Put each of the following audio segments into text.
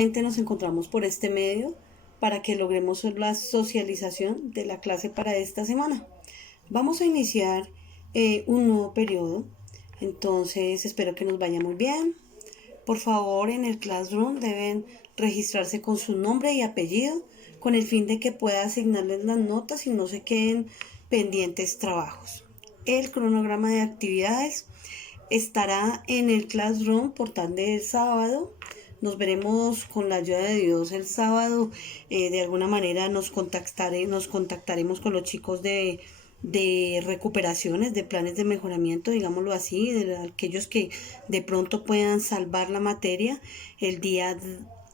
Nos encontramos por este medio para que logremos la socialización de la clase para esta semana. Vamos a iniciar un nuevo periodo, entonces espero que nos vaya muy bien. Por favor, en el Classroom deben registrarse con su nombre y apellido con el fin de que pueda asignarles las notas y no se queden pendientes trabajos. El cronograma de actividades estará en el Classroom por tarde del sábado. Nos veremos con la ayuda de Dios el sábado. De alguna manera nos contactaremos con los chicos de recuperaciones, de planes de mejoramiento, digámoslo así, de aquellos que de pronto puedan salvar la materia el día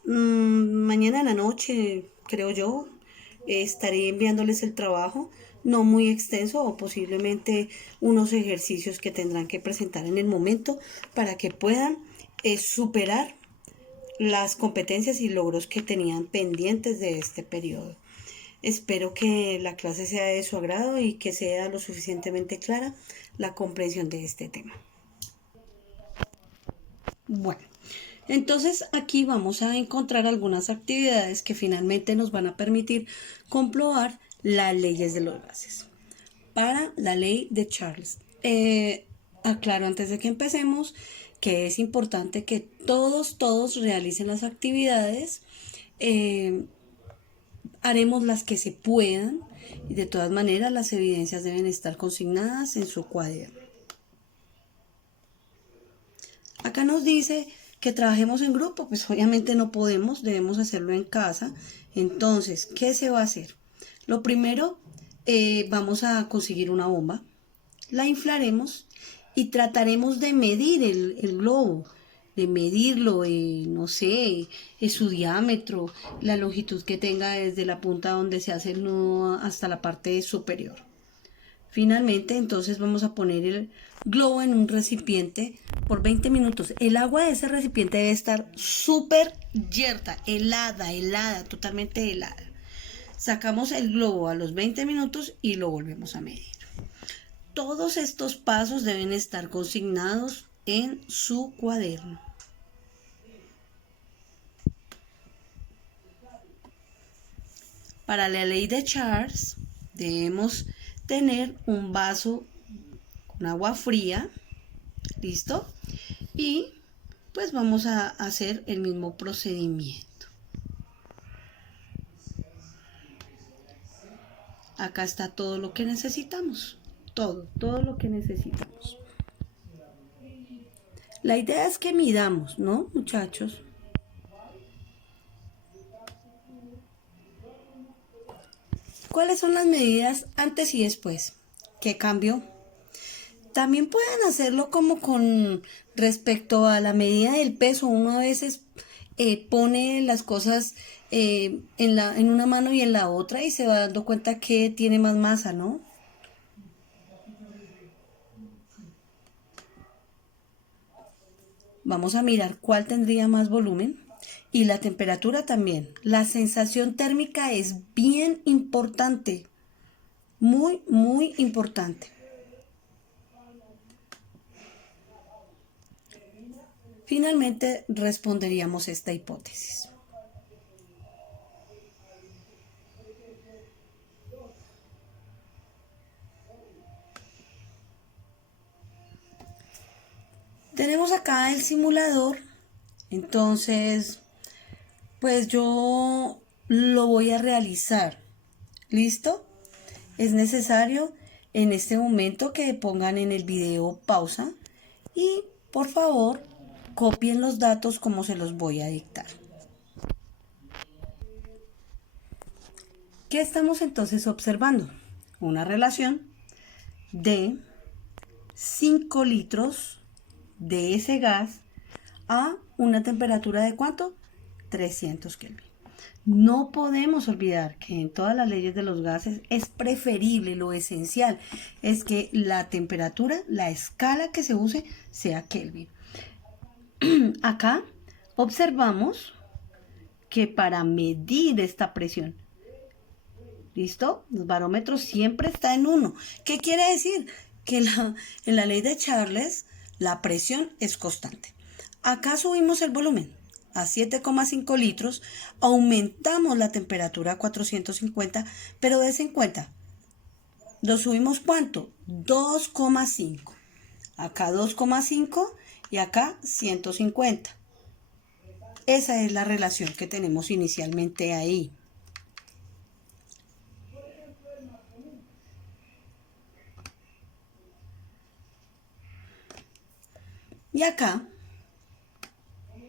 mañana en la noche, creo yo. Estaré enviándoles el trabajo, no muy extenso, o posiblemente unos ejercicios que tendrán que presentar en el momento para que puedan superar las competencias y logros que tenían pendientes de este periodo. Espero que la clase sea de su agrado y que sea lo suficientemente clara la comprensión de este tema. Bueno, entonces aquí vamos a encontrar algunas actividades que finalmente nos van a permitir comprobar las leyes de los gases. Para la ley de Charles, aclaro antes de que empecemos que es importante que todos realicen las actividades. Haremos las que se puedan y de todas maneras las evidencias deben estar consignadas en su cuaderno. Acá nos dice que trabajemos en grupo, pues obviamente no podemos, debemos hacerlo en casa. Entonces, ¿qué se va a hacer? Lo primero, vamos a conseguir una bomba, la inflaremos y trataremos de medir el globo, de medirlo, no sé, su diámetro, la longitud que tenga desde la punta donde se hace el nudo hasta la parte superior. Finalmente, entonces vamos a poner el globo en un recipiente por 20 minutos. El agua de ese recipiente debe estar súper yerta, helada, totalmente helada. Sacamos el globo a los 20 minutos y lo volvemos a medir. Todos estos pasos deben estar consignados en su cuaderno. Para la ley de Charles debemos tener un vaso con agua fría, ¿listo? Y pues vamos a hacer el mismo procedimiento. Acá está todo lo que necesitamos, todo lo que necesitamos. La idea es que midamos, ¿no, muchachos? ¿Cuáles son las medidas antes y después? ¿Qué cambió? También pueden hacerlo como con respecto a la medida del peso. Uno a veces pone las cosas en una mano y en la otra y se va dando cuenta que tiene más masa, ¿no? Vamos a mirar cuál tendría más volumen. Y la temperatura también. La sensación térmica es bien importante. Muy importante. Finalmente responderíamos esta hipótesis. Tenemos acá el simulador. Entonces, pues yo lo voy a realizar. ¿Listo? Es necesario en este momento que pongan en el video pausa y por favor copien los datos como se los voy a dictar. ¿Qué estamos entonces observando? Una relación de 5 litros de ese gas a una temperatura de ¿cuánto? 300 Kelvin. No podemos olvidar que en todas las leyes de los gases es preferible, lo esencial es que la temperatura, la escala que se use sea Kelvin. Acá observamos que para medir esta presión, ¿listo? Los barómetros siempre está en 1. ¿Qué quiere decir? Que en la ley de Charles la presión es constante. Acá subimos el volumen. a 7,5 litros, aumentamos la temperatura a 450, pero des en cuenta, lo subimos ¿cuánto? 2,5. Acá 2,5 y acá 150. Esa es la relación que tenemos inicialmente ahí. Y acá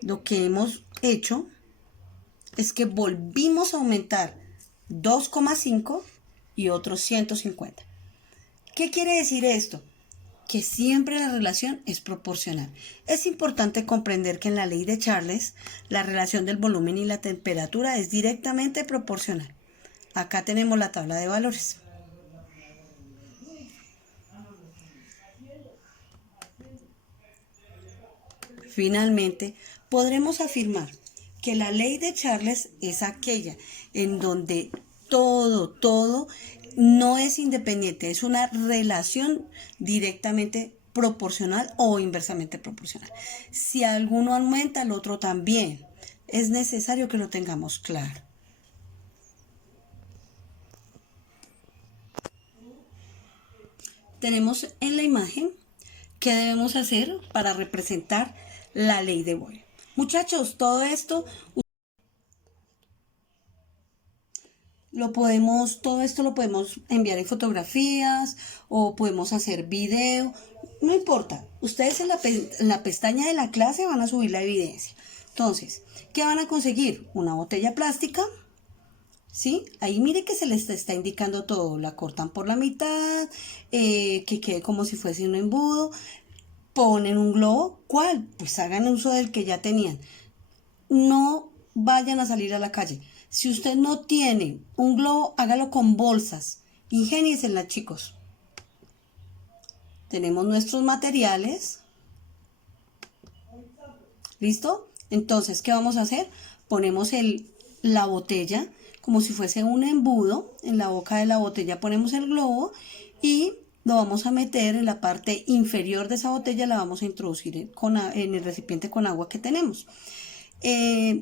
lo que hemos hecho es que volvimos a aumentar 2,5 y otros 150. ¿Qué quiere decir esto? Que siempre la relación es proporcional. Es importante comprender que en la ley de Charles, la relación del volumen y la temperatura es directamente proporcional. Acá tenemos la tabla de valores. Finalmente, podremos afirmar que la ley de Charles es aquella en donde todo no es independiente, es una relación directamente proporcional o inversamente proporcional. Si alguno aumenta, el otro también. Es necesario que lo tengamos claro. Tenemos en la imagen qué debemos hacer para representar la ley de Boyle. Muchachos, todo esto todo esto lo podemos enviar en fotografías o podemos hacer video, no importa. Ustedes en la pestaña de la clase van a subir la evidencia. Entonces, ¿qué van a conseguir? Una botella plástica, ¿sí? Ahí mire que se les está indicando todo. La cortan por la mitad, que quede como si fuese un embudo. Ponen un globo. ¿Cuál? Pues hagan uso del que ya tenían. No vayan a salir a la calle. Si usted no tiene un globo, hágalo con bolsas. Ingénienselas, chicos. Tenemos nuestros materiales. ¿Listo? Entonces, ¿qué vamos a hacer? Ponemos la botella como si fuese un embudo. En la boca de la botella ponemos el globo y lo vamos a meter en la parte inferior de esa botella, la vamos a introducir en el recipiente con agua que tenemos.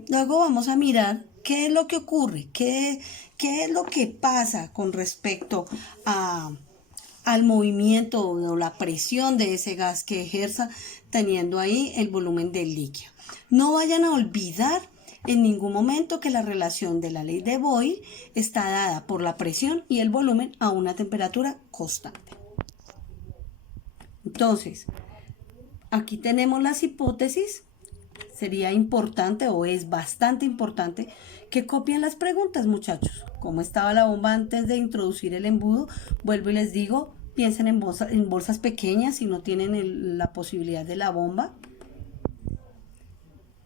Luego vamos a mirar qué es lo que ocurre, qué es lo que pasa con respecto al movimiento o la presión de ese gas que ejerza teniendo ahí el volumen del líquido. No vayan a olvidar en ningún momento que la relación de la ley de Boyle está dada por la presión y el volumen a una temperatura constante. Entonces, aquí tenemos las hipótesis. Sería importante o es bastante importante que copien las preguntas, muchachos. ¿Cómo estaba la bomba antes de introducir el embudo? Vuelvo y les digo, piensen en bolsas pequeñas si no tienen la posibilidad de la bomba.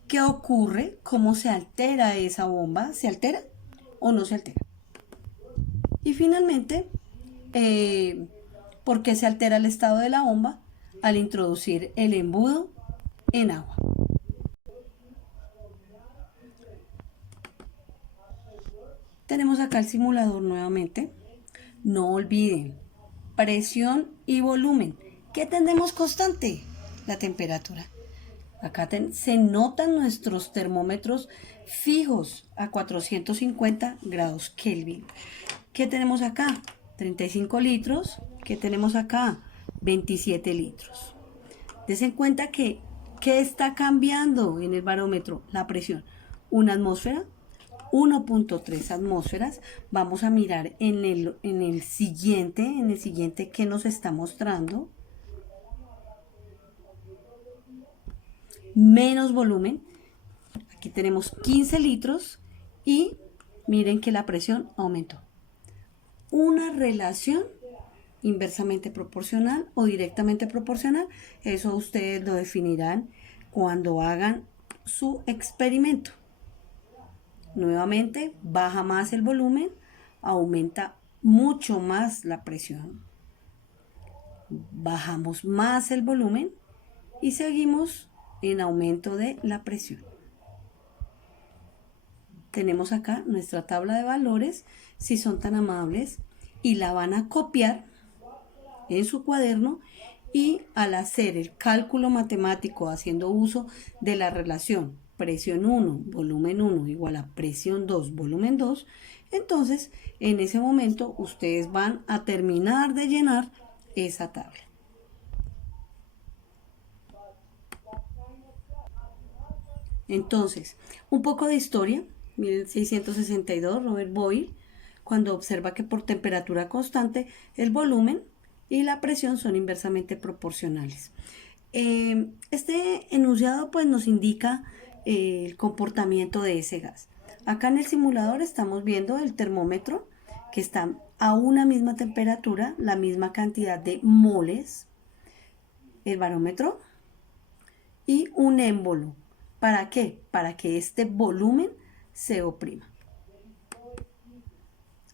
¿Qué ocurre? ¿Cómo se altera esa bomba? ¿Se altera o no se altera? Y finalmente, ¿por qué se altera el estado de la bomba al introducir el embudo en agua? Tenemos acá el simulador nuevamente. No olviden, presión y volumen. ¿Qué tenemos constante? La temperatura. Acá se notan nuestros termómetros fijos a 450 grados Kelvin. ¿Qué tenemos acá? 35 litros. ¿Qué tenemos acá? 27 litros. Desen cuenta que, ¿qué está cambiando en el barómetro? La presión. Una atmósfera, 1.3 atmósferas. Vamos a mirar en el siguiente que nos está mostrando. Menos volumen. Aquí tenemos 15 litros y miren que la presión aumentó. Una relación inversamente proporcional o directamente proporcional, eso ustedes lo definirán cuando hagan su experimento. Nuevamente, baja más el volumen, aumenta mucho más la presión. Bajamos más el volumen y seguimos en aumento de la presión. Tenemos acá nuestra tabla de valores, si son tan amables, y la van a copiar en su cuaderno y al hacer el cálculo matemático haciendo uso de la relación presión 1, volumen 1 igual a presión 2, volumen 2, entonces en ese momento ustedes van a terminar de llenar esa tabla. Entonces, un poco de historia. 1662, Robert Boyle, cuando observa que por temperatura constante el volumen y la presión son inversamente proporcionales. Este enunciado pues nos indica el comportamiento de ese gas. Acá en el simulador estamos viendo el termómetro que está a una misma temperatura, la misma cantidad de moles, el barómetro y un émbolo. ¿Para qué? Para que este volumen se oprima.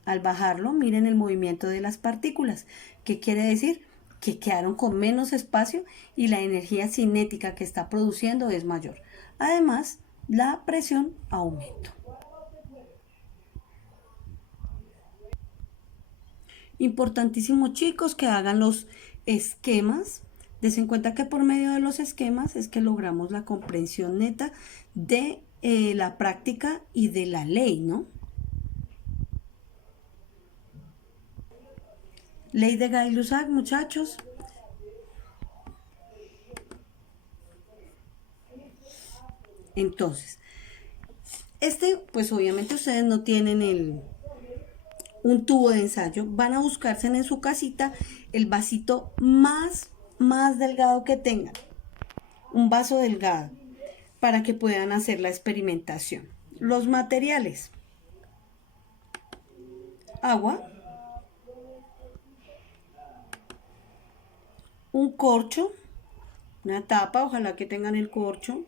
Al bajarlo, miren el movimiento de las partículas. ¿Qué quiere decir? Que quedaron con menos espacio y la energía cinética que está produciendo es mayor. Además, la presión aumenta. Importantísimo, chicos, que hagan los esquemas. Dense en cuenta que por medio de los esquemas es que logramos la comprensión neta de la práctica y de la ley, ¿no? Ley de Gay-Lussac, muchachos. Entonces, pues obviamente ustedes no tienen un tubo de ensayo. Van a buscarse en su casita el vasito más delgado que tengan. Un vaso delgado para que puedan hacer la experimentación. Los materiales. Agua. Un corcho. Una tapa, ojalá que tengan el corcho.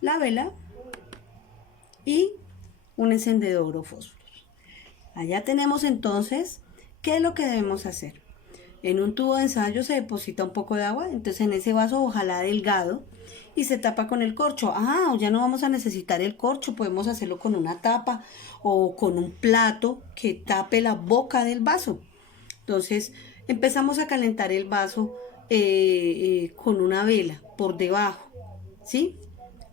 La vela. Y un encendedor o fósforos. Allá tenemos entonces, ¿qué es lo que debemos hacer? En un tubo de ensayo se deposita un poco de agua, entonces en ese vaso ojalá delgado y se tapa con el corcho. Ya no vamos a necesitar el corcho, podemos hacerlo con una tapa o con un plato que tape la boca del vaso. Entonces empezamos a calentar el vaso con una vela por debajo, ¿sí?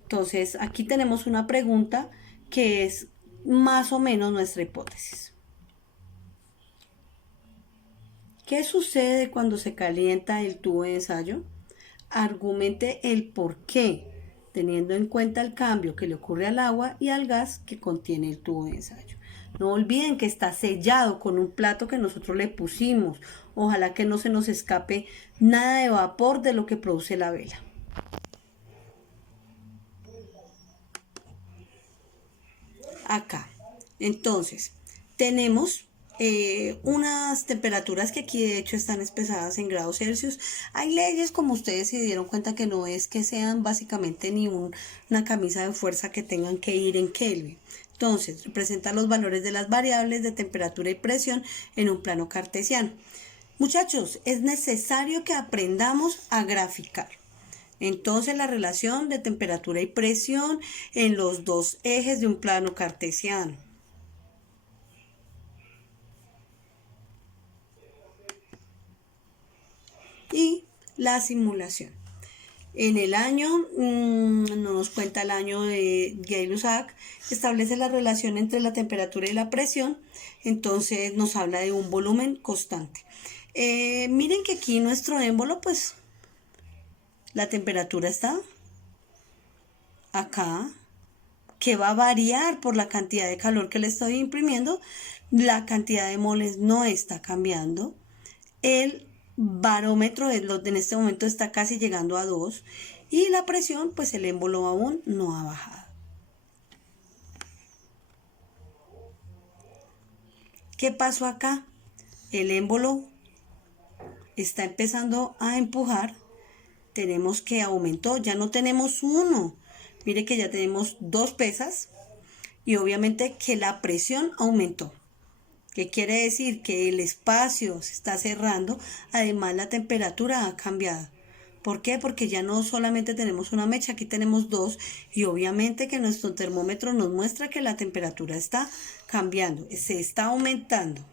Entonces aquí tenemos una pregunta que es más o menos nuestra hipótesis. ¿Qué sucede cuando se calienta el tubo de ensayo? Argumente el por qué, teniendo en cuenta el cambio que le ocurre al agua y al gas que contiene el tubo de ensayo. No olviden que está sellado con un plato que nosotros le pusimos. Ojalá que no se nos escape nada de vapor de lo que produce la vela. Acá. Entonces, tenemos unas temperaturas que aquí de hecho están expresadas en grados Celsius. Hay leyes, como ustedes se dieron cuenta, que no es que sean básicamente ni una camisa de fuerza que tengan que ir en Kelvin. Entonces, representa los valores de las variables de temperatura y presión en un plano cartesiano. Muchachos, es necesario que aprendamos a graficar. Entonces, la relación de temperatura y presión en los dos ejes de un plano cartesiano. Y la simulación. En el año, no nos cuenta el año de Gay-Lussac, establece la relación entre la temperatura y la presión, entonces nos habla de un volumen constante. Miren que aquí nuestro émbolo, pues, la temperatura está acá, que va a variar por la cantidad de calor que le estoy imprimiendo, la cantidad de moles no está cambiando, el barómetro en este momento está casi llegando a 2 y la presión, pues el émbolo aún no ha bajado. ¿Qué pasó acá? El émbolo está empezando a empujar, tenemos que aumentó, ya no tenemos uno, mire que ya tenemos 2 pesas y obviamente que la presión aumentó. ¿Qué quiere decir? Que el espacio se está cerrando, además la temperatura ha cambiado. ¿Por qué? Porque ya no solamente tenemos una mecha, aquí tenemos 2 y obviamente que nuestro termómetro nos muestra que la temperatura está cambiando, se está aumentando.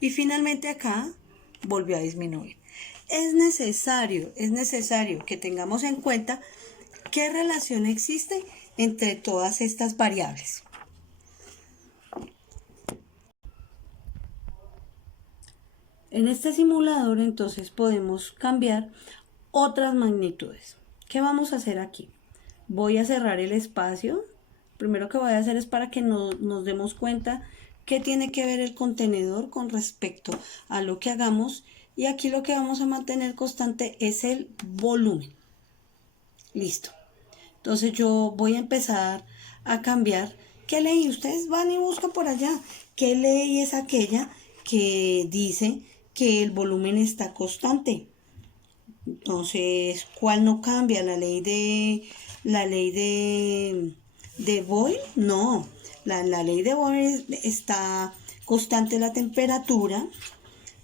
Y finalmente acá volvió a disminuir. es necesario que tengamos en cuenta qué relación existe entre todas estas variables. En este simulador entonces podemos cambiar otras magnitudes. ¿Qué vamos a hacer aquí? Voy a cerrar el espacio. Primero que voy a hacer es para que nos demos cuenta qué tiene que ver el contenedor con respecto a lo que hagamos. Y aquí lo que vamos a mantener constante es el volumen. Listo. Entonces yo voy a empezar a cambiar. ¿Qué ley? Ustedes van y buscan por allá. ¿Qué ley es aquella que dice que el volumen está constante? Entonces, ¿cuál no cambia? ¿La ley de Boyle? No. La ley de Boyle está constante la temperatura.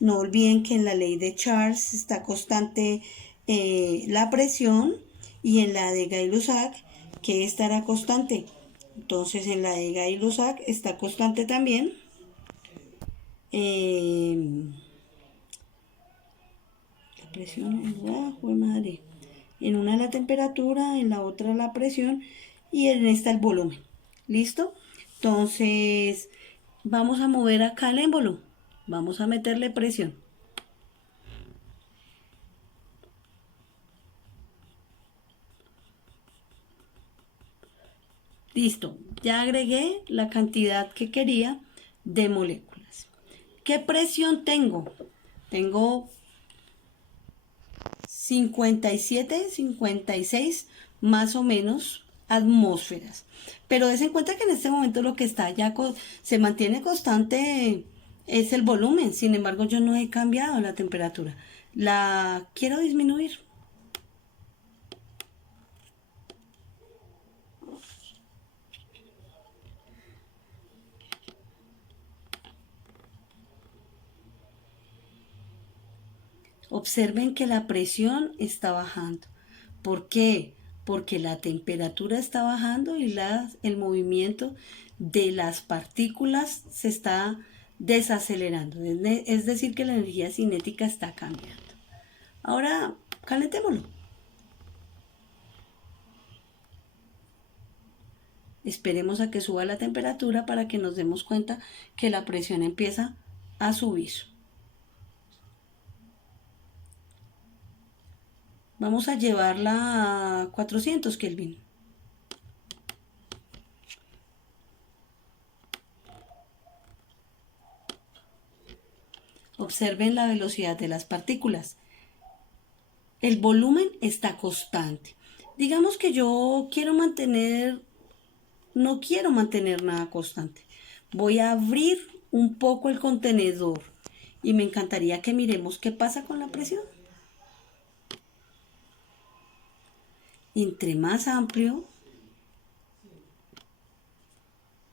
No olviden que en la ley de Charles está constante la presión, y en la de Gay-Lussac, ¿qué estará constante? Entonces en la de Gay-Lussac está constante también la presión, madre. En una la temperatura, en la otra la presión y en esta el volumen. ¿Listo? Entonces vamos a mover acá el émbolo. Vamos a meterle presión. Listo, ya agregué la cantidad que quería de moléculas. ¿Qué presión tengo? Tengo 57, 56 más o menos atmósferas. Pero des en cuenta que en este momento lo que está ya se mantiene constante es el volumen. Sin embargo, yo no he cambiado la temperatura. La quiero disminuir. Observen que la presión está bajando. ¿Por qué? Porque la temperatura está bajando y el movimiento de las partículas se está desacelerando. Es decir, que la energía cinética está cambiando. Ahora, calentémoslo. Esperemos a que suba la temperatura para que nos demos cuenta que la presión empieza a subir. Vamos a llevarla a 400 Kelvin. Observen la velocidad de las partículas. El volumen está constante. Digamos que yo no quiero mantener nada constante. Voy a abrir un poco el contenedor y me encantaría que miremos qué pasa con la presión. Entre más amplio,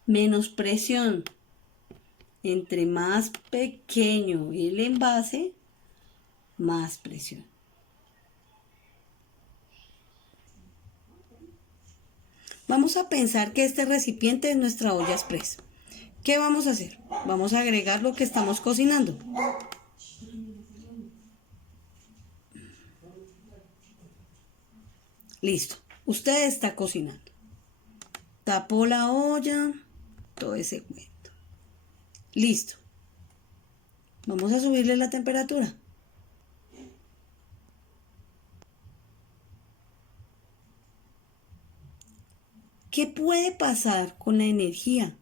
menos presión. Entre más pequeño el envase, más presión. Vamos a pensar que este recipiente es nuestra olla express. ¿Qué vamos a hacer? Vamos a agregar lo que estamos cocinando. Listo. Usted está cocinando. Tapó la olla, todo ese cuento. Listo. Vamos a subirle la temperatura. ¿Qué puede pasar con la energía?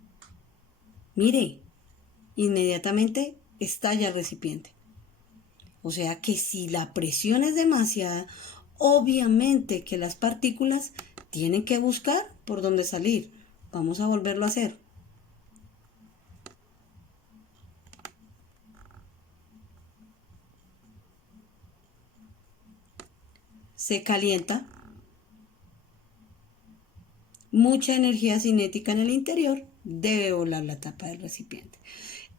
Mire, inmediatamente estalla el recipiente. O sea que si la presión es demasiada, obviamente que las partículas tienen que buscar por dónde salir. Vamos a volverlo a hacer. Se calienta. Mucha energía cinética en el interior, debe volar la tapa del recipiente.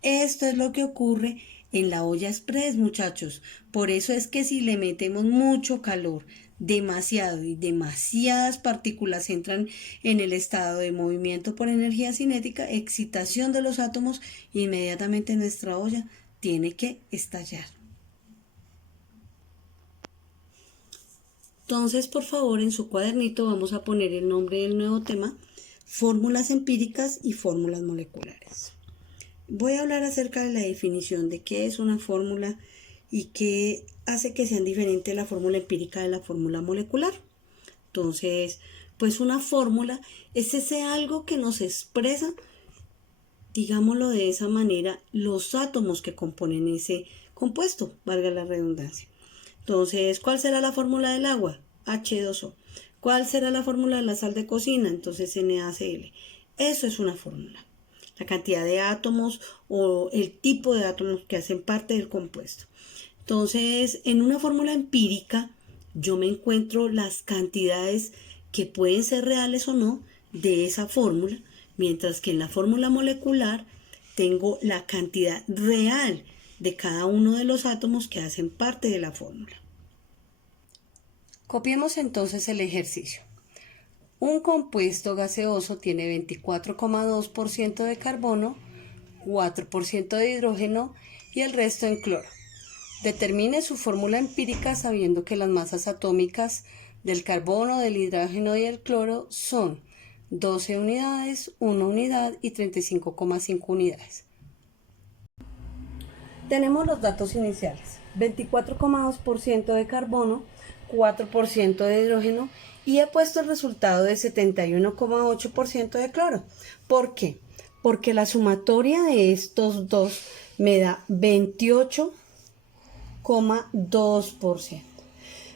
Esto es lo que ocurre en la olla express, muchachos. Por eso es que si le metemos mucho calor, demasiado y demasiadas partículas entran en el estado de movimiento por energía cinética, excitación de los átomos, inmediatamente nuestra olla tiene que estallar. Entonces, por favor, en su cuadernito vamos a poner el nombre del nuevo tema, fórmulas empíricas y fórmulas moleculares. Voy a hablar acerca de la definición de qué es una fórmula y qué hace que sean diferentes la fórmula empírica de la fórmula molecular. Entonces, pues una fórmula es ese algo que nos expresa, digámoslo de esa manera, los átomos que componen ese compuesto, valga la redundancia. Entonces, ¿cuál será la fórmula del agua? H2O. ¿Cuál será la fórmula de la sal de cocina? Entonces, NaCl. Eso es una fórmula. La cantidad de átomos o el tipo de átomos que hacen parte del compuesto. Entonces, en una fórmula empírica, yo me encuentro las cantidades que pueden ser reales o no de esa fórmula, mientras que en la fórmula molecular tengo la cantidad real de cada uno de los átomos que hacen parte de la fórmula. Copiemos entonces el ejercicio. Un compuesto gaseoso tiene 24,2% de carbono, 4% de hidrógeno y el resto en cloro. Determine su fórmula empírica sabiendo que las masas atómicas del carbono, del hidrógeno y del cloro son 12 unidades, 1 unidad y 35,5 unidades. Tenemos los datos iniciales: 24,2% de carbono, 4% de hidrógeno y he puesto el resultado de 71,8% de cloro. ¿Por qué? Porque la sumatoria de estos dos me da 28,2%.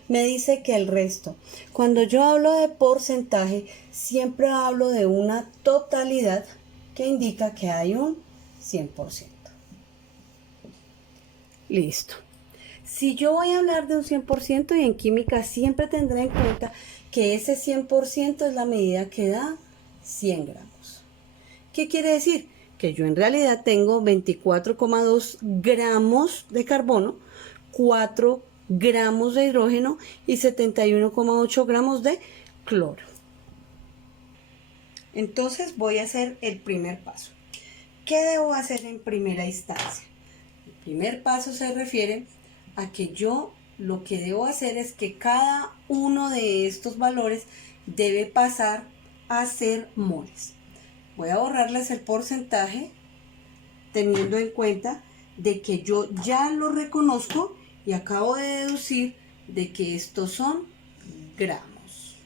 Me dice que el resto, cuando yo hablo de porcentaje, siempre hablo de una totalidad que indica que hay un 100%. Listo. Si yo voy a hablar de un 100% y en química siempre tendré en cuenta que ese 100% es la medida que da 100 gramos. ¿Qué quiere decir? Que yo en realidad tengo 24,2 gramos de carbono, 4 gramos de hidrógeno y 71,8 gramos de cloro. Entonces voy a hacer el primer paso. ¿Qué debo hacer en primera instancia? El primer paso se refiere a que yo lo que debo hacer es que cada uno de estos valores debe pasar a ser moles. Voy a borrarles el porcentaje teniendo en cuenta de que yo ya lo reconozco y acabo de deducir de que estos son gramos.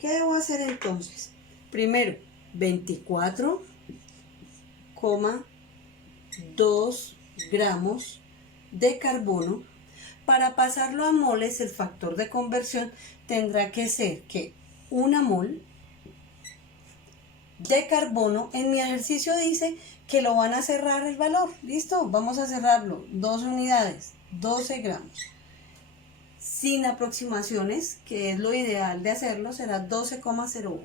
¿Qué debo hacer entonces? Primero, 24,2 gramos de carbono. Para pasarlo a moles, el factor de conversión tendrá que ser que una mol de carbono, en mi ejercicio dice que lo van a cerrar el valor. ¿Listo? Vamos a cerrarlo. 12 unidades, 12 gramos. Sin aproximaciones, que es lo ideal de hacerlo, será 12,01.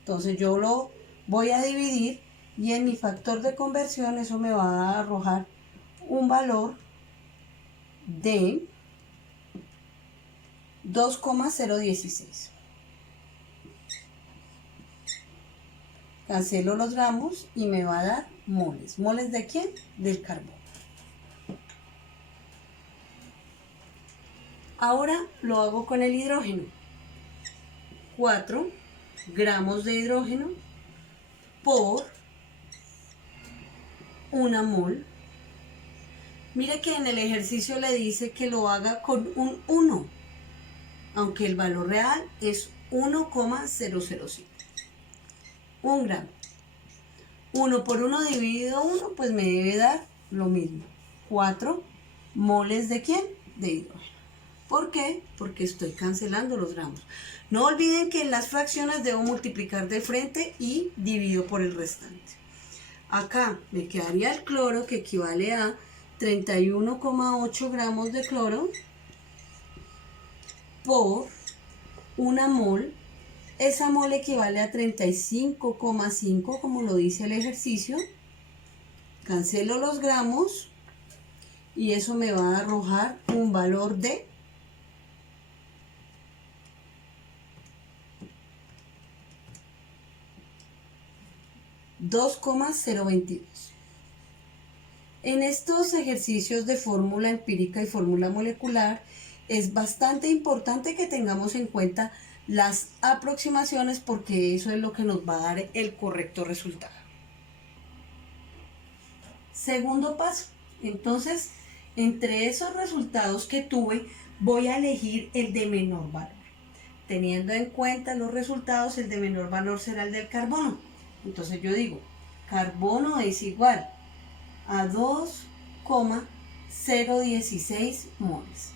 Entonces yo lo voy a dividir y en mi factor de conversión eso me va a arrojar un valor de 2,016. Cancelo los gramos y me va a dar moles. ¿Moles de quién? Del carbono. Ahora lo hago con el hidrógeno. 4 gramos de hidrógeno por una mol. Mire que en el ejercicio le dice que lo haga con un 1, aunque el valor real es 1,007. 1 gramo. 1 por 1 dividido 1, pues me debe dar lo mismo. 4 moles ¿de quién? De hidrógeno. ¿Por qué? Porque estoy cancelando los gramos. No olviden que en las fracciones debo multiplicar de frente y divido por el restante. Acá me quedaría el cloro, que equivale a 31,8 gramos de cloro por una mol. Esa mol equivale a 35,5, como lo dice el ejercicio. Cancelo los gramos y eso me va a arrojar un valor de 2,022. En estos ejercicios de fórmula empírica y fórmula molecular es bastante importante que tengamos en cuenta las aproximaciones porque eso es lo que nos va a dar el correcto resultado. Segundo paso, entonces, entre esos resultados que tuve, voy a elegir el de menor valor. Teniendo en cuenta los resultados, el de menor valor será el del carbono. Entonces yo digo, carbono es igual a 2,016 moles.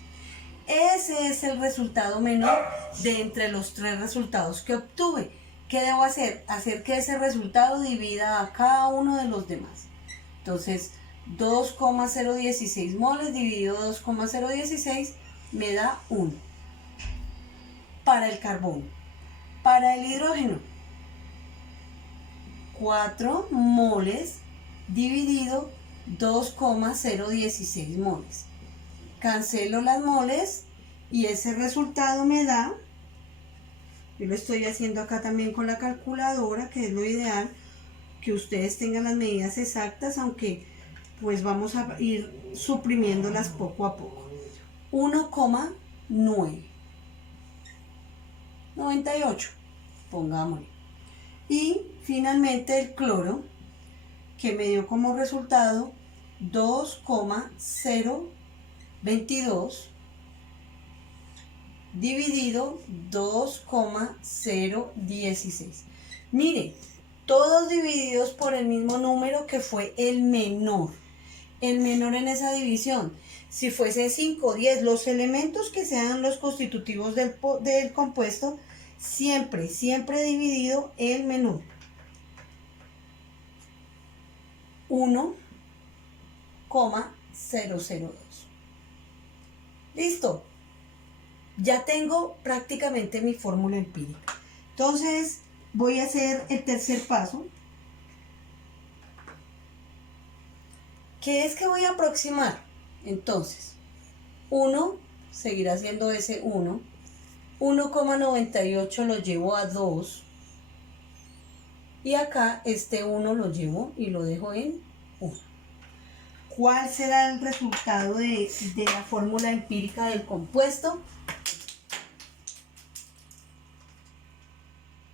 Ese es el resultado menor de entre los tres resultados que obtuve. ¿Qué debo hacer? Hacer que ese resultado divida a cada uno de los demás. Entonces, 2,016 moles dividido 2,016 me da 1. Para el carbono. Para el hidrógeno, 4 moles dividido 2,016 moles. Cancelo las moles y ese resultado me da, yo lo estoy haciendo acá también con la calculadora, que es lo ideal, que ustedes tengan las medidas exactas, aunque pues vamos a ir suprimiéndolas poco a poco. 1,998, pongámosle. Y finalmente el cloro, que me dio como resultado 2,022 dividido 2,016. Mire, todos divididos por el mismo número que fue el menor. El menor en esa división. Si fuese 5 o 10, los elementos que sean los constitutivos del compuesto, siempre dividido el menor. 1,002. Listo. Ya tengo prácticamente mi fórmula empírica. Entonces voy a hacer el tercer paso, que es que voy a aproximar. Entonces, 1 seguirá siendo ese 1. 1,98 lo llevo a 2. Y acá este 1 lo llevo y lo dejo en 1. ¿Cuál será el resultado de la fórmula empírica del compuesto?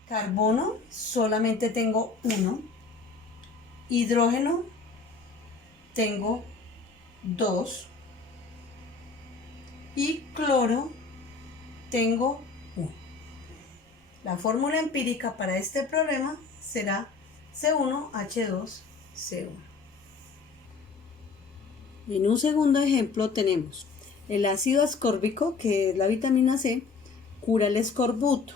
Carbono, solamente tengo 1. Hidrógeno, tengo 2. Y cloro, tengo 1. La fórmula empírica para este problema será C1H2CO. En un segundo ejemplo tenemos el ácido ascórbico, que es la vitamina C, cura el escorbuto.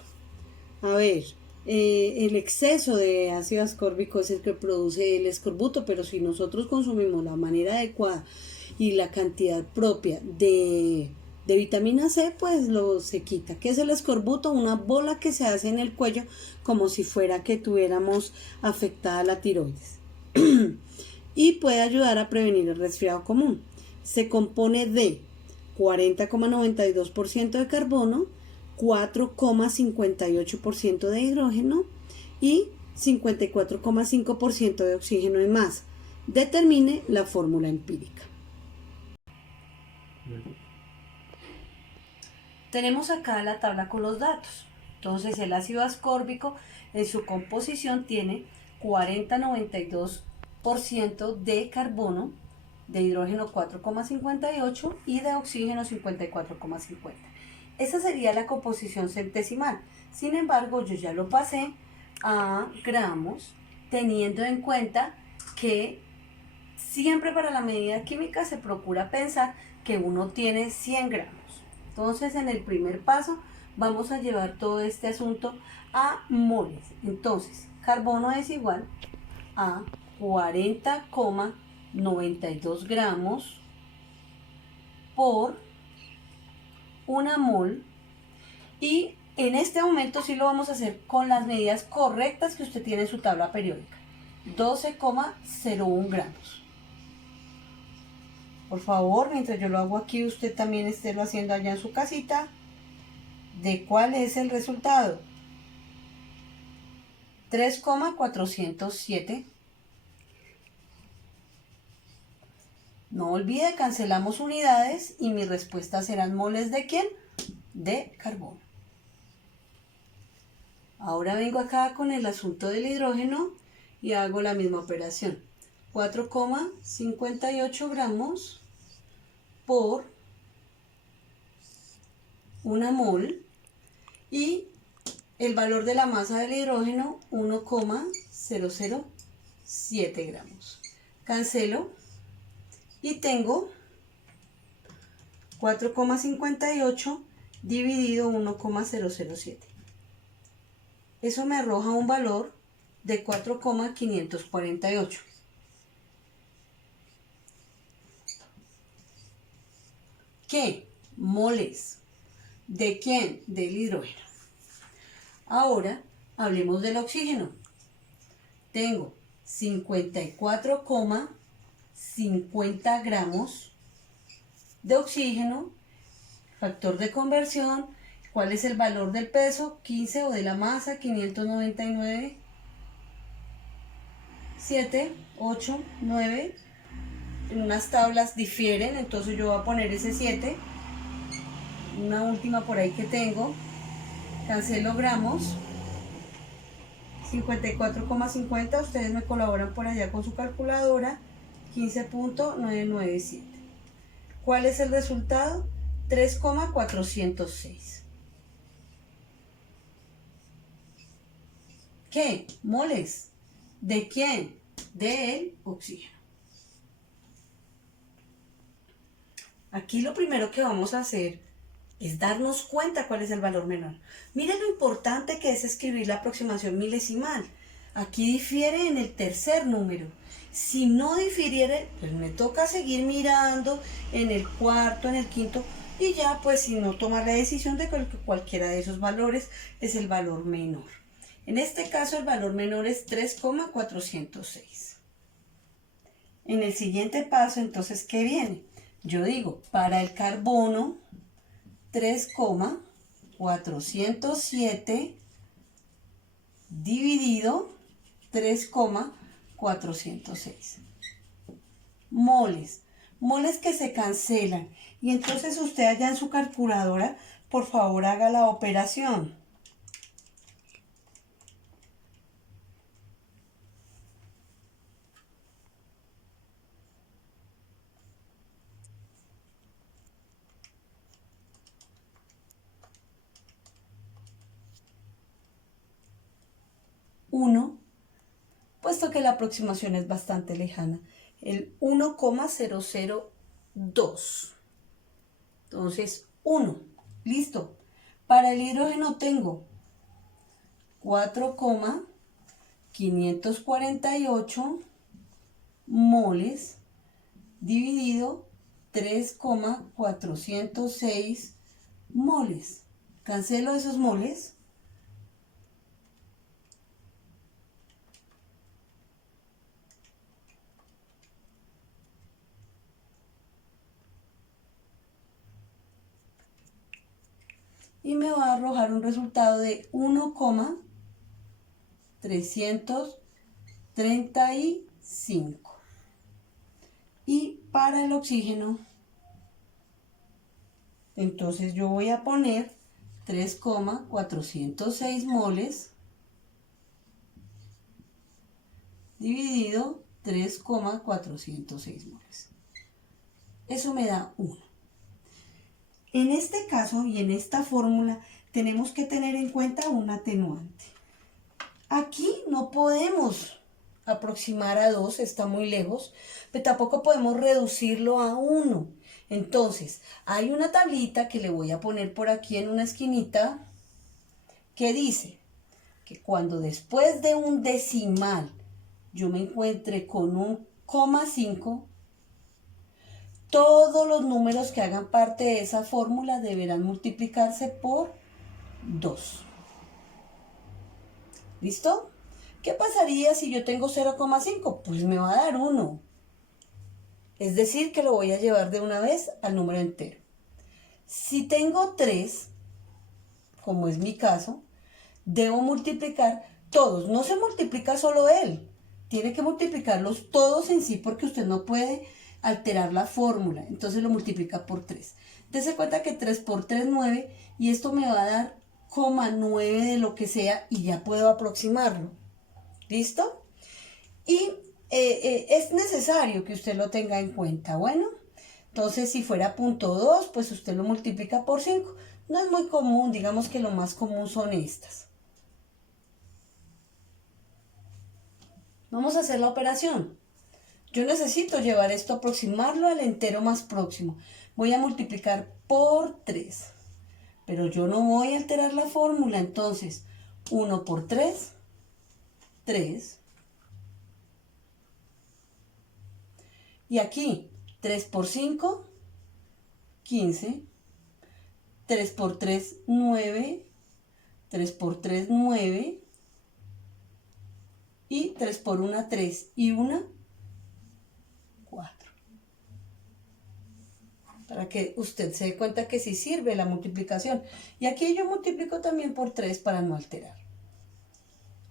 A ver, el exceso de ácido ascórbico es el que produce el escorbuto, pero si nosotros consumimos la manera adecuada y la cantidad propia de vitamina C, pues se quita. ¿Qué es el escorbuto? Una bola que se hace en el cuello como si fuera que tuviéramos afectada la tiroides. Y puede ayudar a prevenir el resfriado común. Se compone de 40,92% de carbono, 4,58% de hidrógeno y 54,5% de oxígeno en masa. Determine la fórmula empírica. Tenemos acá la tabla con los datos. Entonces el ácido ascórbico en su composición tiene 40,92% de carbono, de hidrógeno 4,58 y de oxígeno 54,50. Esa sería la composición centesimal. Sin embargo, yo ya lo pasé a gramos, teniendo en cuenta que siempre para la medida química se procura pensar que uno tiene 100 gramos. Entonces, en el primer paso vamos a llevar todo este asunto a moles. Entonces, carbono es igual a 40,92 gramos por 1 mol, y en este momento sí lo vamos a hacer con las medidas correctas que usted tiene en su tabla periódica. 12,01 gramos. Por favor, mientras yo lo hago aquí, usted también estélo haciendo allá en su casita. ¿De cuál es el resultado? 3,407. No olvide, cancelamos unidades y mi respuesta serán moles ¿de quién? De carbono. Ahora vengo acá con el asunto del hidrógeno y hago la misma operación. 4,58 gramos por una mol y el valor de la masa del hidrógeno 1,007 gramos. Cancelo y tengo 4,58 dividido 1,007. Eso me arroja un valor de 4,548. ¿Qué? Moles. ¿De quién? Del hidrógeno. Ahora hablemos del oxígeno. Tengo 54,50 gramos de oxígeno, factor de conversión. ¿Cuál es el valor del peso? 15 o de la masa, 599, 7, 8, 9. En unas tablas difieren, entonces yo voy a poner ese 7. Una última por ahí que tengo. Cancelo gramos. 54,50. Ustedes me colaboran por allá con su calculadora. 15.997. ¿Cuál es el resultado? 3,406. ¿Qué? Moles. ¿De quién? Del oxígeno. Aquí lo primero que vamos a hacer es darnos cuenta cuál es el valor menor. Miren lo importante que es escribir la aproximación milesimal. Aquí difiere en el tercer número. Si no difiriere, pues me toca seguir mirando en el cuarto, en el quinto, y ya pues si no tomar la decisión de que cualquiera de esos valores es el valor menor. En este caso el valor menor es 3,406. En el siguiente paso, entonces, ¿qué viene? Yo digo, para el carbono, 3,407 dividido 3,406. Moles. Moles que se cancelan. Y entonces usted allá en su calculadora, por favor, haga la operación. Puesto que la aproximación es bastante lejana, el 1,002. Entonces, 1, listo. Para el hidrógeno tengo 4,548 moles dividido 3,406 moles. Cancelo esos moles. Y me va a arrojar un resultado de 1,335. Y para el oxígeno, entonces yo voy a poner 3,406 moles dividido 3,406 moles. Eso me da 1. En este caso y en esta fórmula tenemos que tener en cuenta un atenuante. Aquí no podemos aproximar a 2, está muy lejos, pero tampoco podemos reducirlo a 1. Entonces, hay una tablita que le voy a poner por aquí en una esquinita que dice que cuando después de un decimal yo me encuentre con un 0,5, todos los números que hagan parte de esa fórmula deberán multiplicarse por 2. ¿Listo? ¿Qué pasaría si yo tengo 0,5? Pues me va a dar 1. Es decir, que lo voy a llevar de una vez al número entero. Si tengo 3, como es mi caso, debo multiplicar todos. No se multiplica solo él. Tiene que multiplicarlos todos en sí porque usted no puede alterar la fórmula. Entonces lo multiplica por 3. Dese cuenta que 3 por 3, 9, y esto me va a dar 0,9 de lo que sea y ya puedo aproximarlo. ¿Listo? Y es necesario que usted lo tenga en cuenta. Bueno, entonces si fuera 0,2, pues usted lo multiplica por 5. No es muy común, digamos que lo más común son estas. Vamos a hacer la operación. Yo necesito llevar esto, aproximarlo al entero más próximo. Voy a multiplicar por 3. Pero yo no voy a alterar la fórmula, entonces 1 por 3, 3. Y aquí 3 por 5, 15. 3 por 3, 9. 3 por 3, 9. Y 3 por 1, 3. Y 1, 4. Para que usted se dé cuenta que sí sirve la multiplicación. Y aquí yo multiplico también por 3 para no alterar.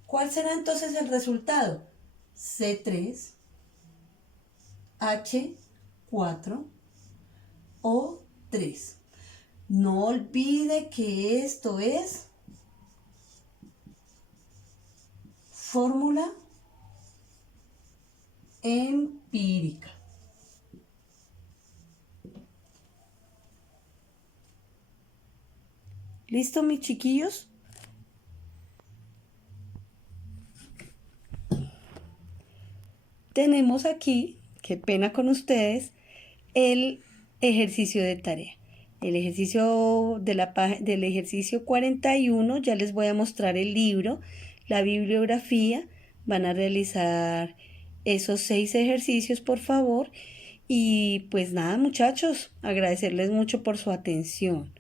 ¿Cuál será entonces el resultado? C3, H4, O3. No olvide que esto es fórmula empírica. ¿Listo, mis chiquillos? Tenemos aquí, qué pena con ustedes, el ejercicio de tarea. El ejercicio del ejercicio 41, ya les voy a mostrar el libro, la bibliografía. Van a realizar esos 6 ejercicios, por favor. Y pues nada, muchachos, agradecerles mucho por su atención.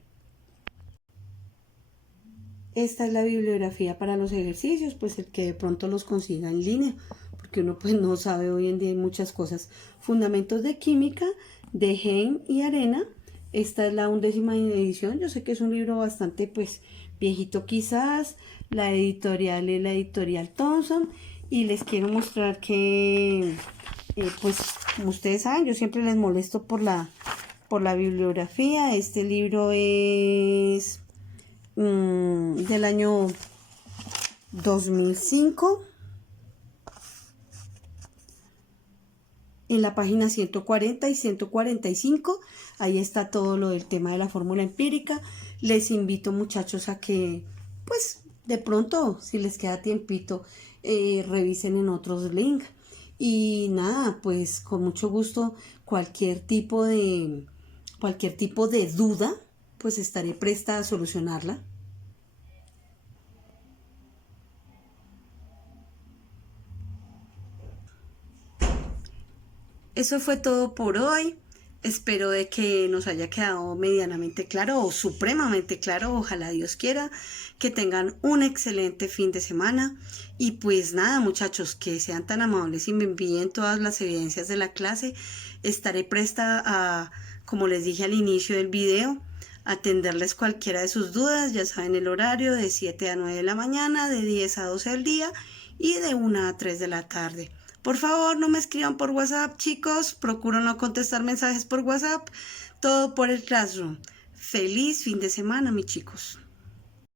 Esta es la bibliografía para los ejercicios, pues el que de pronto los consiga en línea, porque uno pues no sabe hoy en día, hay muchas cosas. Fundamentos de química de Hein y Arena. Esta es la 11ª edición. Yo sé que es un libro bastante pues viejito quizás. La editorial es la editorial Thomson. Y les quiero mostrar que pues como ustedes saben, yo siempre les molesto por la bibliografía. Este libro es del año 2005. En la página 140 y 145, ahí está todo lo del tema de la fórmula empírica. Les invito, muchachos, a que, pues, de pronto, si les queda tiempito, revisen en otros links. Y nada, pues, con mucho gusto, cualquier tipo de duda, pues, estaré presta a solucionarla. Eso fue todo por hoy. Espero de que nos haya quedado medianamente claro o supremamente claro. Ojalá Dios quiera que tengan un excelente fin de semana. Y pues nada, muchachos, que sean tan amables y me envíen todas las evidencias de la clase. Estaré presta a, como les dije al inicio del video, atenderles cualquiera de sus dudas. Ya saben el horario, de 7 a 9 de la mañana, de 10 a 12 del día y de 1 a 3 de la tarde. Por favor, no me escriban por WhatsApp, chicos. Procuro no contestar mensajes por WhatsApp. Todo por el Classroom. Feliz fin de semana, mis chicos.